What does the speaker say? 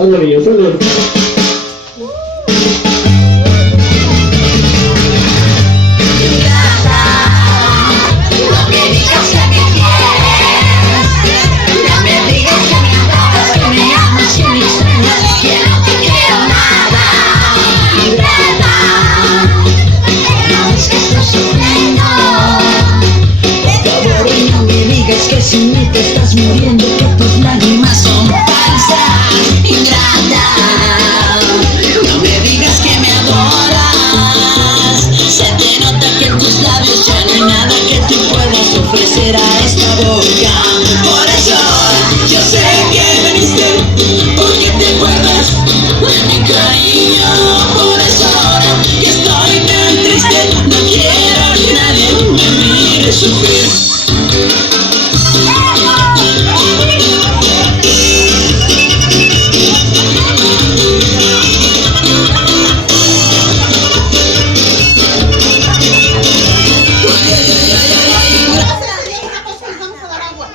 Salve, niño, salve. Que si mí te estás muriendo, que tus lágrimas son falsas, ingrata. No me digas que me adoras, se te nota que en tus labios ya no hay nada que tú puedas ofrecer a esta boca. Por eso yo sé que viniste, porque te acuerdas de mi cariño. Por eso ahora que estoy tan triste, no quiero que nadie me mire sufrir. Vamos a dar agua.